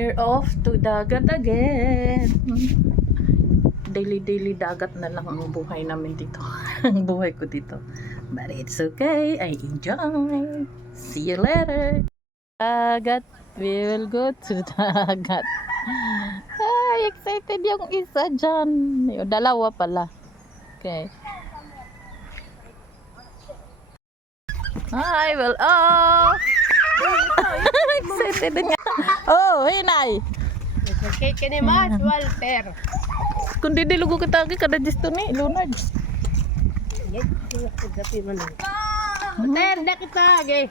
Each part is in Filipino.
We're off to dagat again. Daily dagat na lang ang buhay namin dito. Ang buhay ko dito. But it's okay. I enjoy. See you later. Dagat. We will go to dagat. Ay, excited yung isa dyan. Yung dalawa pala. Okay. I will off. Excited din nga. Oh, hinay. Okay, kini mas Walter. Kung didilugo kita kada disto ni Leonard. Walter, na kita ge.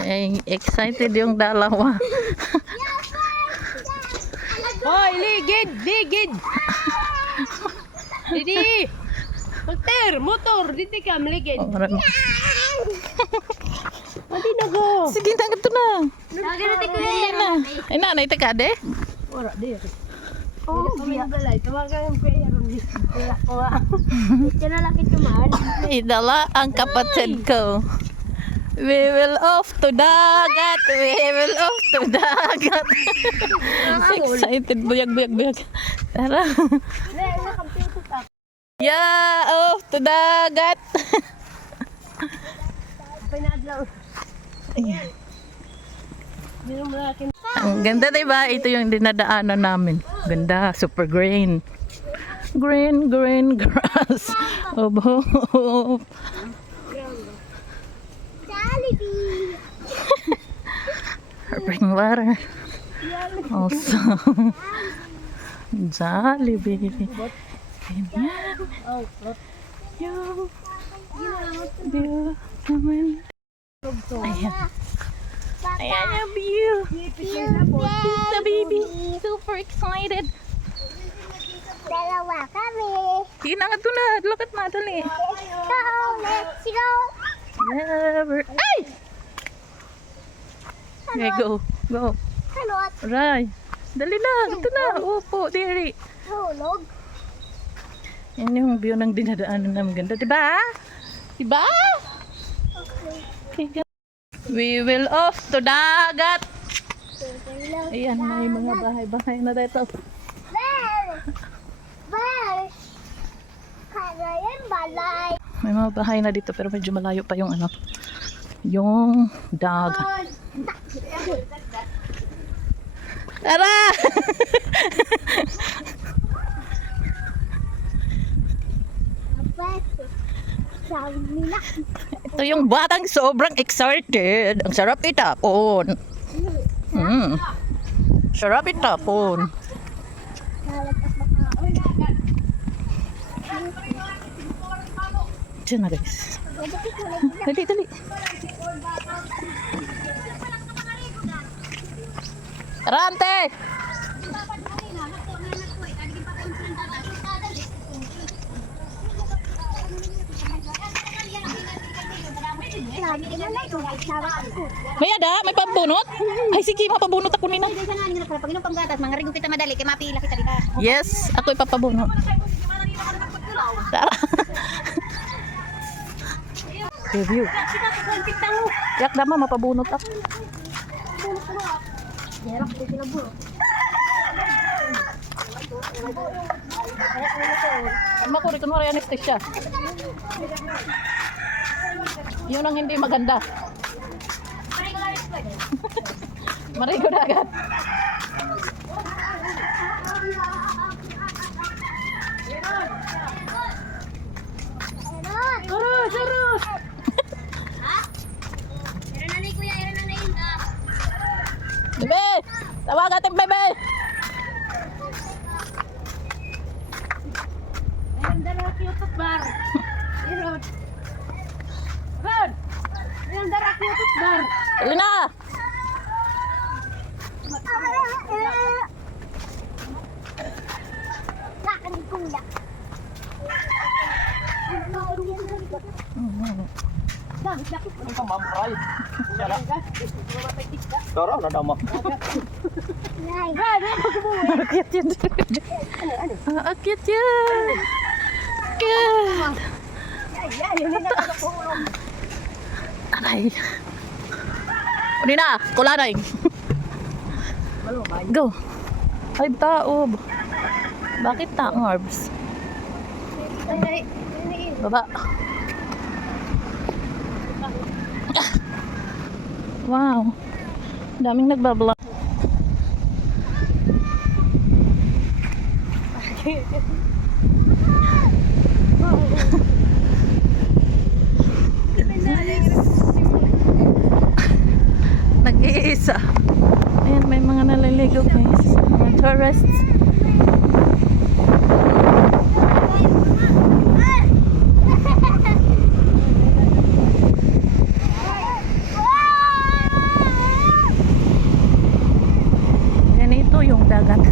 Eh, excited yung dalawa. Hoy, ligid. Didi. Walter, motor, dito ka maligid. Adi na go. Sige na ito na. Naganati ko Hindi na. Ay na, naita ka de? Ora di. Oh, biya balay. Tawagan ko yaron di. Ito na laki tumaan. Idala ang kapatid ko. We will off to dagat. We will off to dagat. Excited. Buyag. Tara. Yeah, off to dagat. Pinaadlaw. Ayan. Dino mo akin. Ang ganda, diba? Ito yung dinadaanan namin. Ganda, super green. Green grass. Obo. Jollibee. Bring water. Also. Jollibee. Ayan. You. Beautiful. Ayan. Ayan yung view. The baby. Super excited. Dalawa kami. Sige na nga ito na. Lakad na. Dali. Let's go. Never. Ay! Okay, go. Kanot. Right. Dali na. Ito na. Upo. Diri. Hulog. Yan yung view ng dinadaanan namin. Ganda. Diba? Diba? Okay, go. We will off to dagat. Ayan, may mga bahay-bahay na dito. Bell. Karayan balay. May mga bahay na dito pero medyo malayo pa yung ano. Yung dagat. Tara! Sabi nila. Ito yung batang sobrang excited. Ang sarap itapon. Sarap itapon. Diyan na guys. Dali. Rante! May ada? May pambunot? Ay sige, mapabunot ako nina. Yes, ako ipapabunot. Tara. Review. Yak dama, mapabunot ako. Makuri kunwari anesthesia. Yun ang hindi maganda. Marigo na agad. Sarus! Bebe! Tawag ating bebe! Ang dalawa cute bar. Irod. Rod. Ang dalawa cute bar. Dali na! Lakan ni kuya. Nay. Akit yun. Akit yun. Akit. Aray. Uli na, kulanay. Go. Ay, taob. Bakit taong orbs? Baba. Wow. Daming nagbablog. Nag-iisa. Ayan, may mga naliligo guys. Mga tourists. Ganito yung dagat.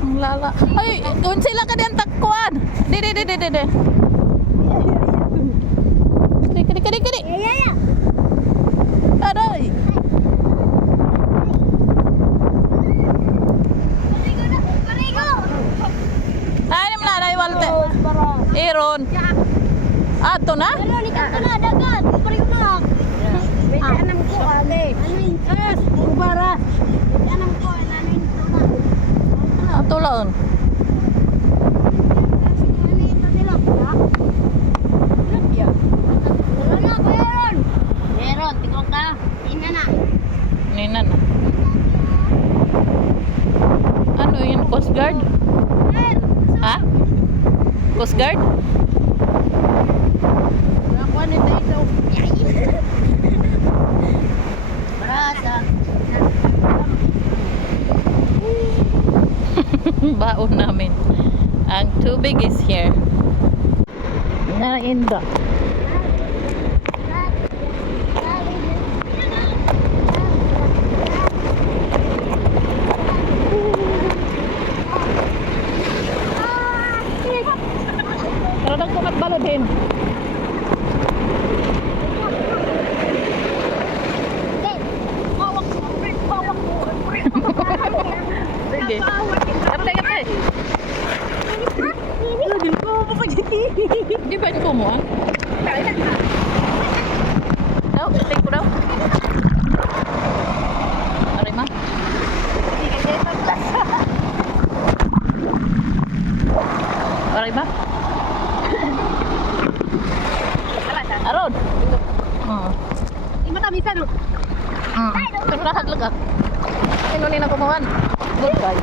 Ang lala. Ay, gawin sila ka din takkuan. Di. Kadi. Yeah. Aray. Ay, naman na, ay, Walte. Iron. Ato na? Ano ni na dagat? Pareho na. May anam ko ale. Ubara. Anam ko ano ito. Ato laon. Meron, tingnan ka. Ina na. Nina na. Ano yun? Coast Guard? Ha? Coast Guard? Nakuha ni Taito. Barasa. Baon namin. Ang tubig is here. Nainda. Karadang kumat balod din. Sige. Kapte. Di ba ito mo? Daw, take ko daw. Aray ma. Aray ba? Aron. Matabisan no. Kurahat lang ka. Inunin na kumuhan. Goodbye.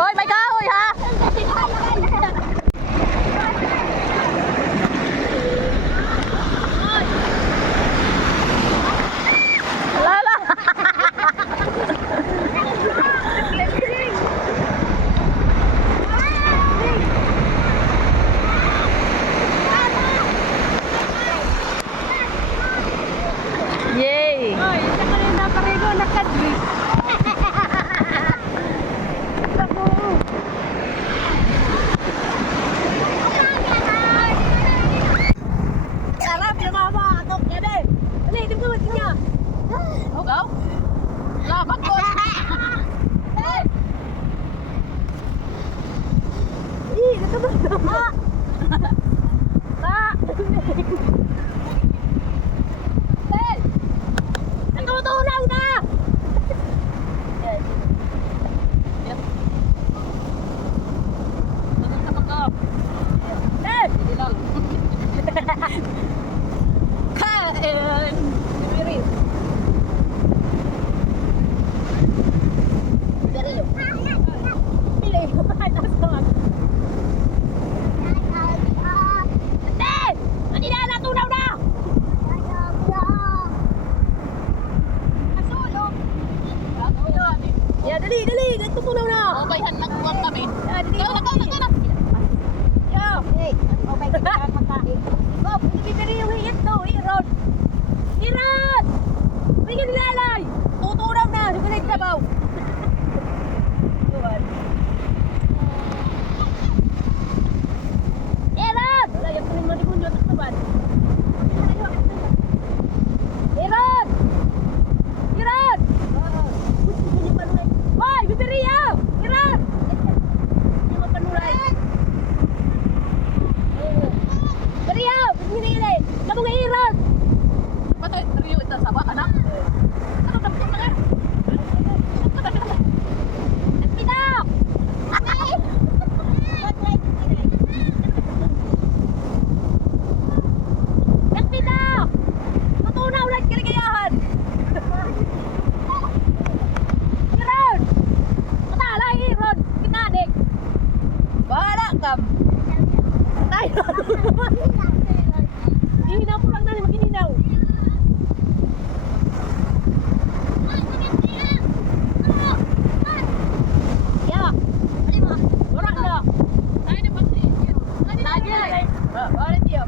Hoy, may kahoy ha. Lala. Yay. Oy, sa kanila pareho nakadri. Sarap na mama, ako kede. Dali, dito mo tinya. Oh, go. Laban ko. Dito mo. Natutulaw na! Kain. Ya, dali, nagtutunaw na. Okay, hanap ko kami. Ya, dali. Go na. Yo. Hey, oh my God, magkain. Oh, hindi yung hiyat to, Aaron. ibabaw. Tuwan. Aaron! Wala, yung kunin mo ni Kunyo at naman. Aaron! Aaron! Hoy, Bibirio! Aaron! Hindi mo panulay. Bibirio! Bibirio! Kamu nga Aaron! Patay, Rio, ito sawa, anak. Ano na po na? Pinak! Nagpinak! Matunaw lang kaligayahan! Aaron! Matala, Aaron! Pinadik! Bahala ka. Tayo! Ihinaw po lang na, mag-ihinaw! Yeah! Wala na! Tayo na pati. Lagi! Bahala tiyo.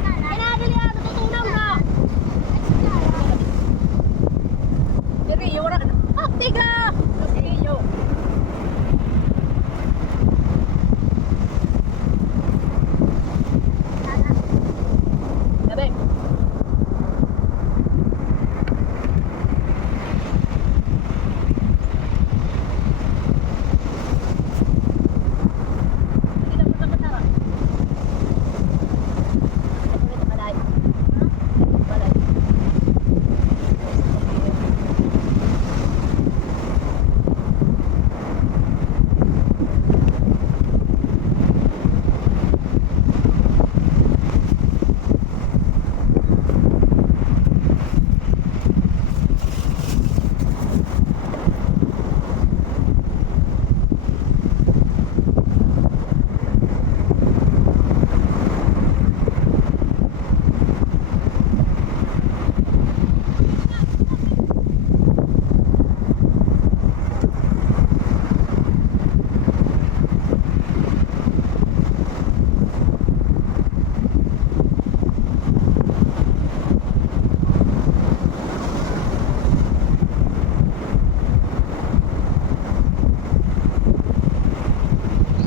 Pinadali na! Natutunaw na! Rio, wala na. Tiga! Rio. Sabi.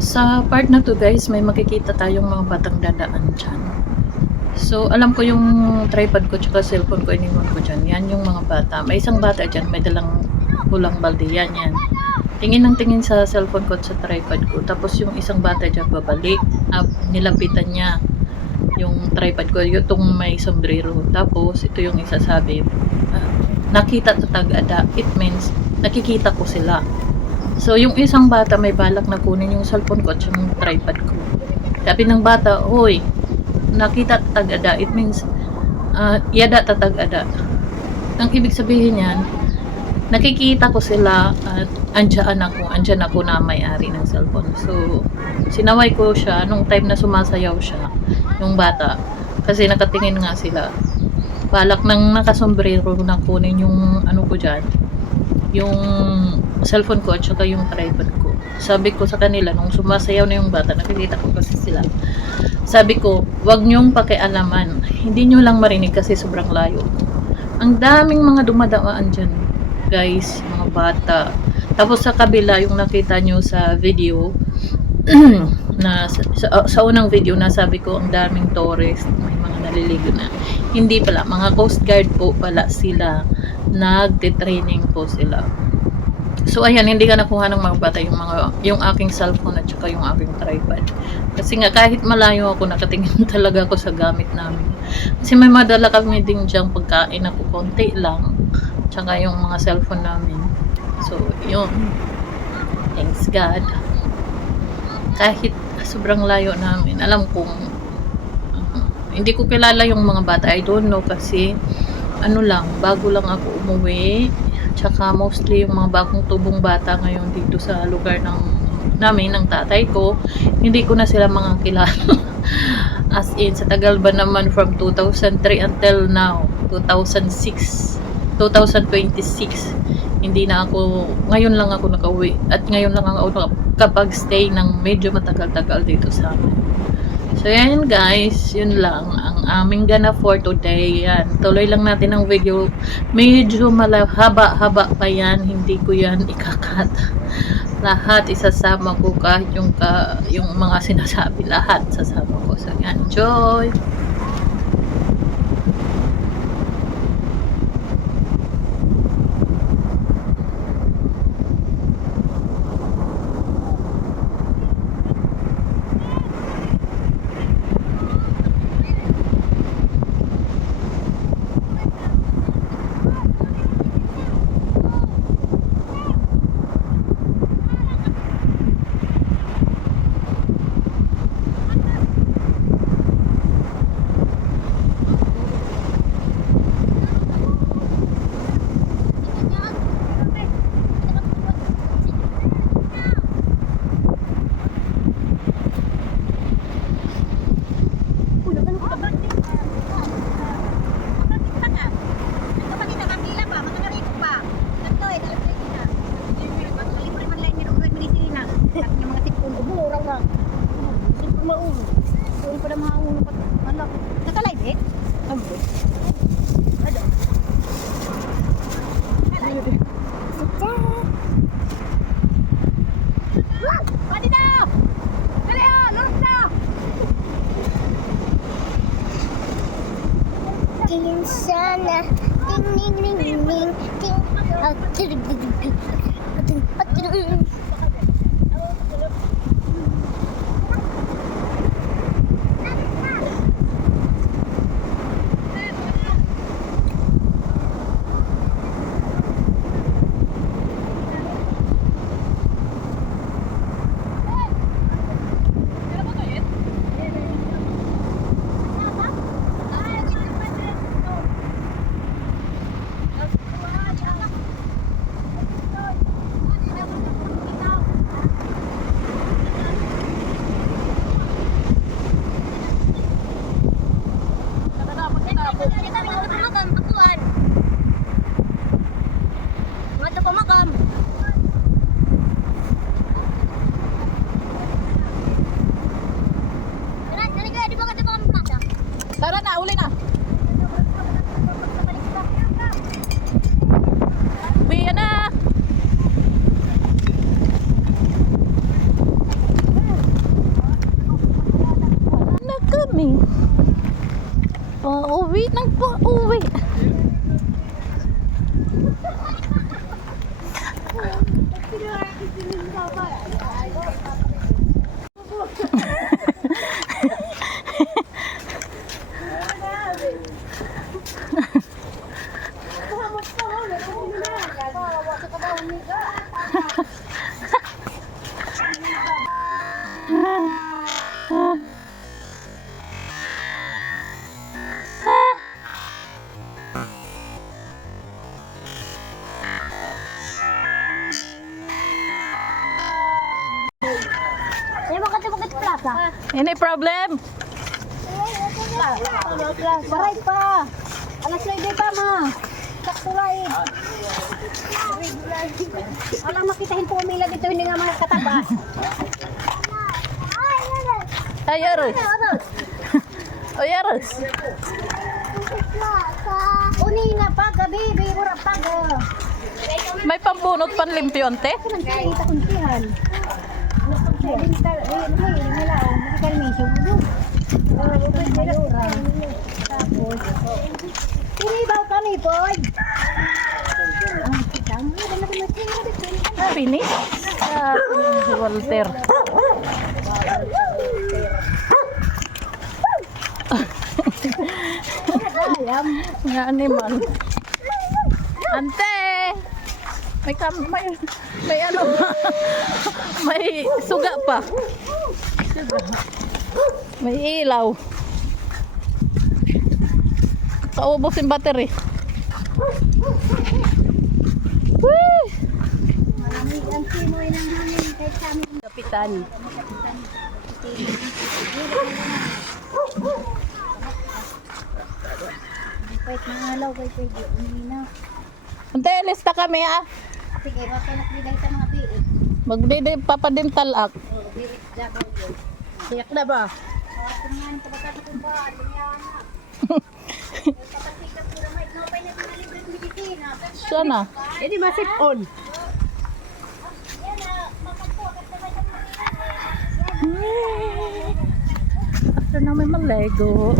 Sa part na to guys, may makikita tayong mga batang dadaan dyan. So, alam ko yung tripod ko tsaka cellphone ko, iniwan ko dyan. Yan yung mga bata. May isang bata dyan, may dalang pulang balde. Yan. Tingin ng tingin sa cellphone ko at sa tripod ko. Tapos yung isang bata dyan, babalik. Nilapitan niya yung tripod ko. Yung may sombrero. Tapos, ito yung isasabi. Nakita tatag-ada. It means, nakikita ko sila. So, yung isang bata may balak na kunin yung cellphone ko at yung tripod ko. Sabi ng bata, hoy, nakita tatag-ada. It means, yada tatag-ada. Ang ibig sabihin yan, nakikita ko sila at andyan ako na may-ari ng cellphone. So, sinaway ko siya nung time na sumasayaw siya, yung bata. Kasi nakatingin nga sila. Balak nang nakasombrero na kunin yung ano ko dyan, yung cellphone ko at saka yung tripod ko. Sabi ko sa kanila, nung sumasayaw na yung bata, nakikita ko kasi sila. Sabi ko, wag nyong pakialaman. Hindi nyo lang marinig kasi sobrang layo. Ang daming mga dumadaan dyan, guys, mga bata. Tapos sa kabila, yung nakita nyo sa video, na sa unang video na sabi ko, ang daming tourist, may mga naliligo na. Hindi pala, mga Coast Guard po pala sila. Nagte-training po sila. So ayan, hindi ka nakuha ng mga bata yung aking cellphone at saka yung aking tripod. Kasi nga kahit malayo ako, nakatingin talaga ako sa gamit namin. Kasi may madala kami din diyang pagkain ako, konti lang. Tsaka yung mga cellphone namin. So yun. Thanks God. Kahit sobrang layo namin, alam kong hindi ko kilala yung mga bata. I don't know kasi ano lang, bago lang ako umuwi. Tsaka mostly yung mga bagong tubong bata ngayon dito sa lugar namin, ng tatay ko. Hindi ko na sila mga kilala. As in, sa tagal ba naman from 2003 until now, 2026, hindi na ako, ngayon lang ako nakauwi. At ngayon lang ako nakapag-stay ng medyo matagal-tagal dito sa amin. So yan guys, yun lang ang aming gana for today. Yan, tuloy lang natin ang video. Medyo haba-haba pa yan, hindi ko yan ikakat. Lahat isasama ko kahit yung mga sinasabi, lahat sasama ko. So yan, enjoy! Sana ding ding ding ding ding ding. Tara na, uli na! Uwi na! Na kami. Pauwi ng pauwi. Any problem? Baray pa. Alas 9 pa ma. Sakturay. Walang makitahin po umila dito, hindi nga mga katabas. Ay, Yaros. O, Yaros. Unina pa, gabi, bibura pa. May pambunot panlimpyonte? Kita kuntihan. Pinibaw kami po. Finish? Si Walter. Nga animal. Ante! May ano pa. May suga pa. May ilaw. Kaubos yung battery. Woo! Kapitan. Kahit mga alaw kay Pwede. Ante, lista kami ah. sige, mapanak din sa mga biik. Magdede papadental ak. Oh, biik dapat yun. Siyak na ba? Tingnan ko baka sa ba, tingnan na. Papasikat ko naman, no pa na libreng medisina. Sana. Hindi masip-on. Yan na, mapagpo kasi may After namin malego,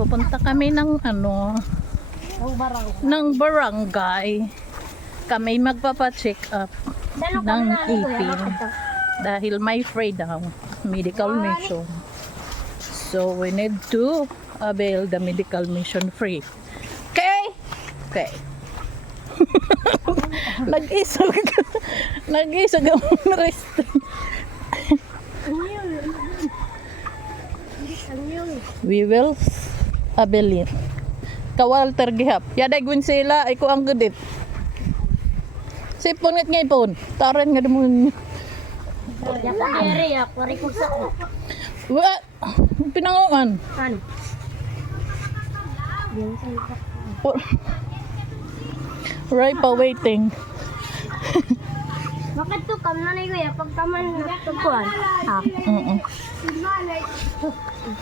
pupunta kami ng Ang barang. ng barangay. Kami magpapa-check up ng ipin dahil may free daw medical mission. So we need to avail the medical mission free. Okay? Okay. Nag-isog. Nag-isog ang rest. We will avail it. Ka-Walter gihap. Yaday gun sila ay ko ang gudit. Sipon nga ngaypon. Taran nga demon. Yapo dere, ako rin kung saan. Wa pinanguan. Ano? Right pa waiting. Bakit to kam na ni kuya pag kaman tukuan? Ha.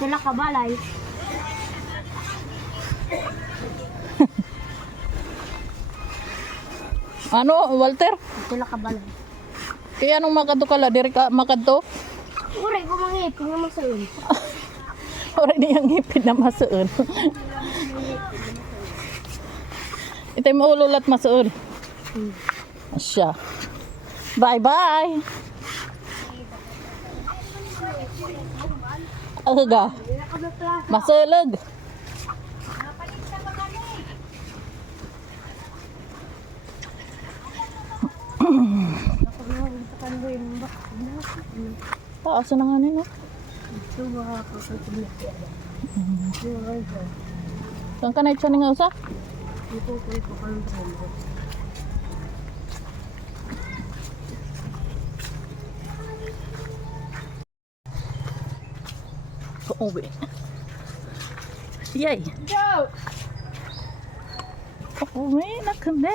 Sila ka balay. Ano, Walter? Sila ka balay. Kaya anong makadto ka la diri ka makadto? Uri ko mangipin nga masaun. Ora niyang ngipin na masuon. Itay maululat masuon. Asya. Bye-bye. Aga. Masulog. Asa na nga nino? Saan ka na ito nga usa? Pauwi. Yay! Go! Pauwi na kami!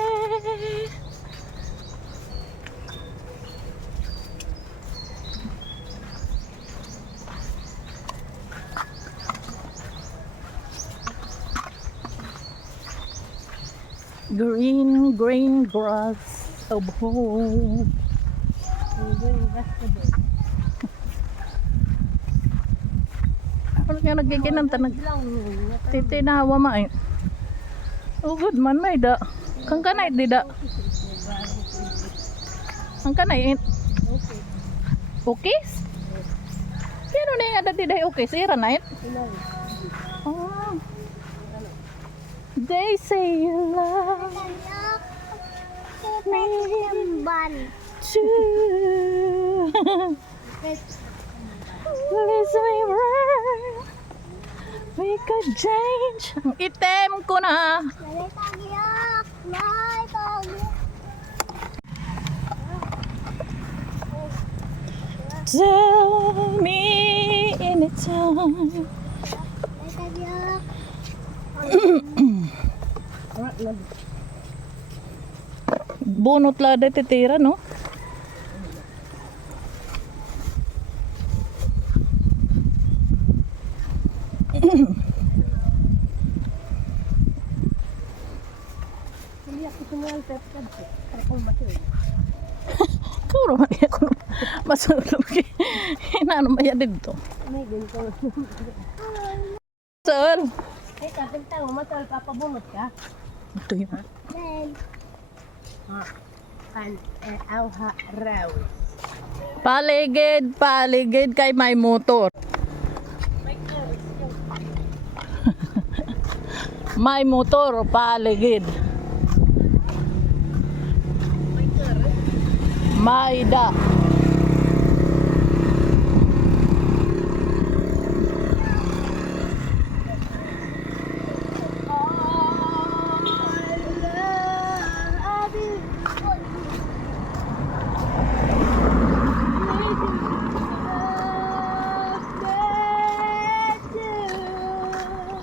Green grass of home. Ano nga nagiginan ta titinawa ma eh. Oh good man may da. Kang kanay di da. Ang kanay okay? Pero na nga dati dahil okay sira na it. Oh. They say you love me too. Please we were, we could change. Ang item ko na. Tell me anytime. Bunot la de titira no? Kuro man ako masulog. Inaano ba yan dito? Saan? Eh, kapag tayo, matal, papabunot ka. Ito yun. Auha raw. Paligid kay may motor. May motor, paligid. May da.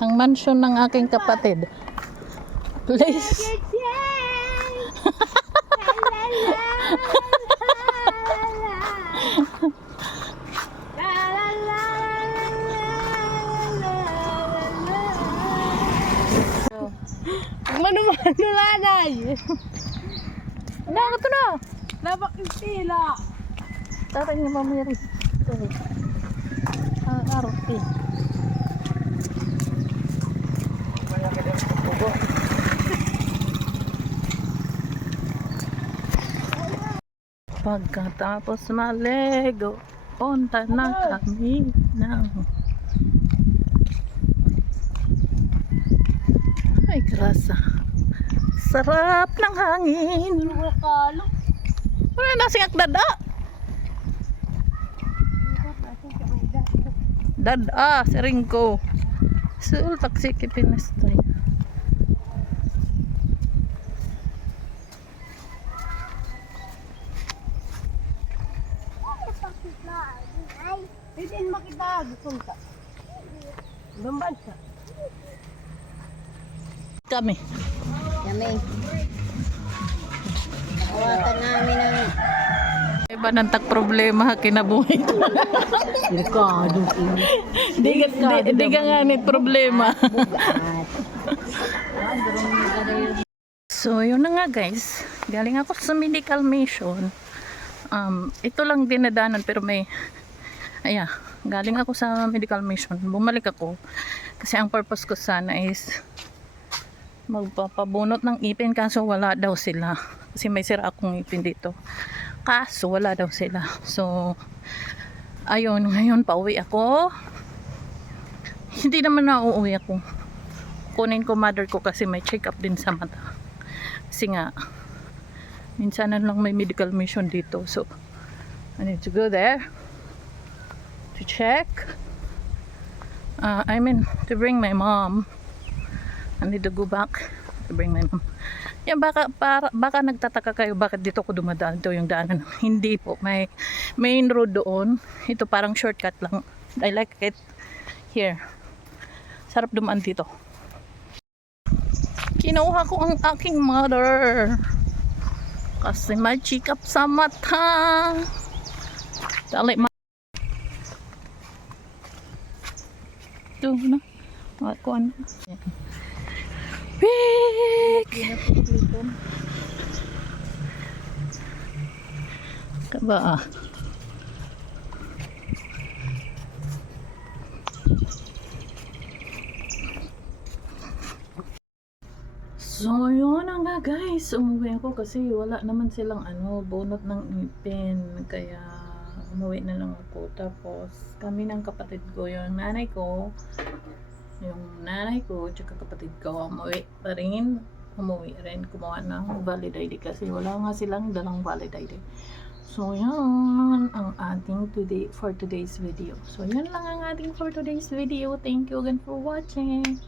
Ang mansion ng aking kapatid. Please. La la la la la la la. Mano-mano lanay. Ano, ito na. Labak yung tila. Tatay ni Mami Riz. Arti. Pagkatapos malego, punta na kami ng... Ay, grasa. Sarap ng hangin. Nakalo. Wala na sing dada. Dada, sering ko. Sul, taksi kipinastay. Pwede makita. Punta. Bamban siya. Kami. Yummy. Hawakan namin ang Iba nang tak problema kinabuhi ko. delikado. Di ka nga nit problema. So, yun na nga guys. Galing ako sa medical mission. Ito lang dinadanan pero may galing ako sa medical mission. Bumalik ako kasi ang purpose ko sana is magpapabunot ng ipin kaso wala daw sila. Kasi may sira akong ipin dito. Kaso wala daw sila. So, ayun, ngayon pauwi ako. Hindi naman na uuwi ako. Kunin ko mother ko kasi may check up din sa mata. Kasi nga, minsan na lang may medical mission dito. So, I need to go there to check. To bring my mom. I need to go back to bring my mom. Yan, baka nagtataka kayo bakit dito ko dumadaan. Ito yung daanan. Hindi po. May main road doon. Ito parang shortcut lang. I like it. Here. Sarap dumaan dito. Kinuha ko ang aking mother. Kasi may check up sa mata. Dali ma... Ito na. Ako ano. Big! Kaba ah. So yun na nga guys, umuwi ako kasi wala naman silang bunot ng ipin, kaya umuwi na lang ako. Tapos kami ng kapatid ko, yung nanay ko tsaka kapatid ko umuwi rin kumuha ng valid ID kasi wala nga silang dalang valid ID. So yun ang ating for today's video. So yun lang ang ating for today's video. Thank you again for watching.